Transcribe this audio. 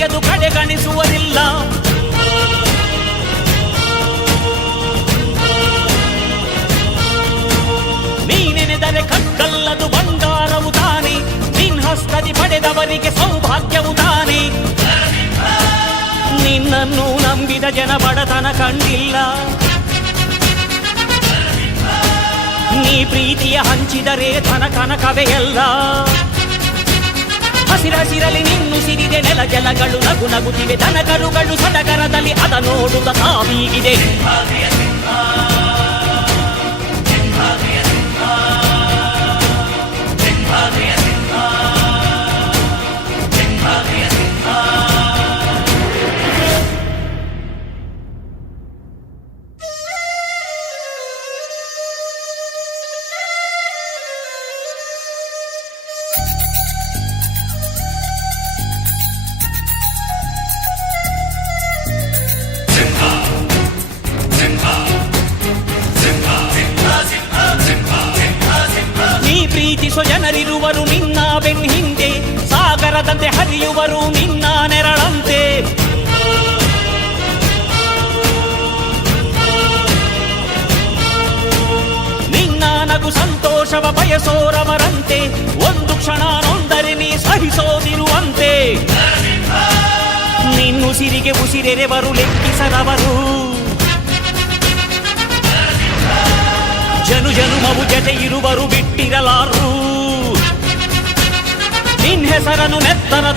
ತಿಳಿಯದು ಕಡೆಗಣಿಸುವುದಿಲ್ಲ. ನೀನೆನೆದರೆ ಕಗ್ಗಲ್ಲದು ಬಂಗಾರವು ತಾನೆ, ನಿನ್ ಹಸ್ತದಿ ಪಡೆದವರಿಗೆ ಸೌಭಾಗ್ಯವು ತಾನೆ. ನಿನ್ನನ್ನು ನಂಬಿದ ಜನ ಬಡತನ ಕಂಡಿಲ್ಲ. ನೀ ಪ್ರೀತಿಯ ಹಂಚಿದರೆ ಧನ ಕನಕವೇ ಎಲ್ಲ. ಹಸಿರಸಿರಲಿ ನಿನ್ನು ಸಿರಿದೆ ನೆಲ ಜಲಗಳು ನಗು ನಗುತ್ತಿವೆ, ದನ ಕರುಗಳು ಸಡಗರದಲ್ಲಿ ಅದ ನೋಡುತ್ತ ತಾವೀಗಿದೆ. ನೀ ಪ್ರೀತಿಸೋ ಜನರಿರುವರು ನಿನ್ನ ಬೆನ್ ಹಿಂದೆ, ಸಾಗರದಂತೆ ಹರಿಯುವರು ನಿನ್ನ ನೆರಳಂತೆ. ನಿನ್ನ ನಗು ಸಂತೋಷವ ಬಯಸೋರವರಂತೆ, ಒಂದು ಕ್ಷಣ ನೊಂದರೆ ನೀ ಸಹಿಸೋದಿರುವಂತೆ. ನಿನ್ನುಸಿರಿಗೆ ಉಸಿರೆರೆವರು ಲೆಕ್ಕಿಸದವರು, ಜನು ಜನುಮವು ಜತೆ ಇರುವರು ಬಿಟ್ಟಿರಲಾರು. ನಿನ್ ಹೆಸರನ್ನು ನೆತ್ತರದಲ್ಲಿ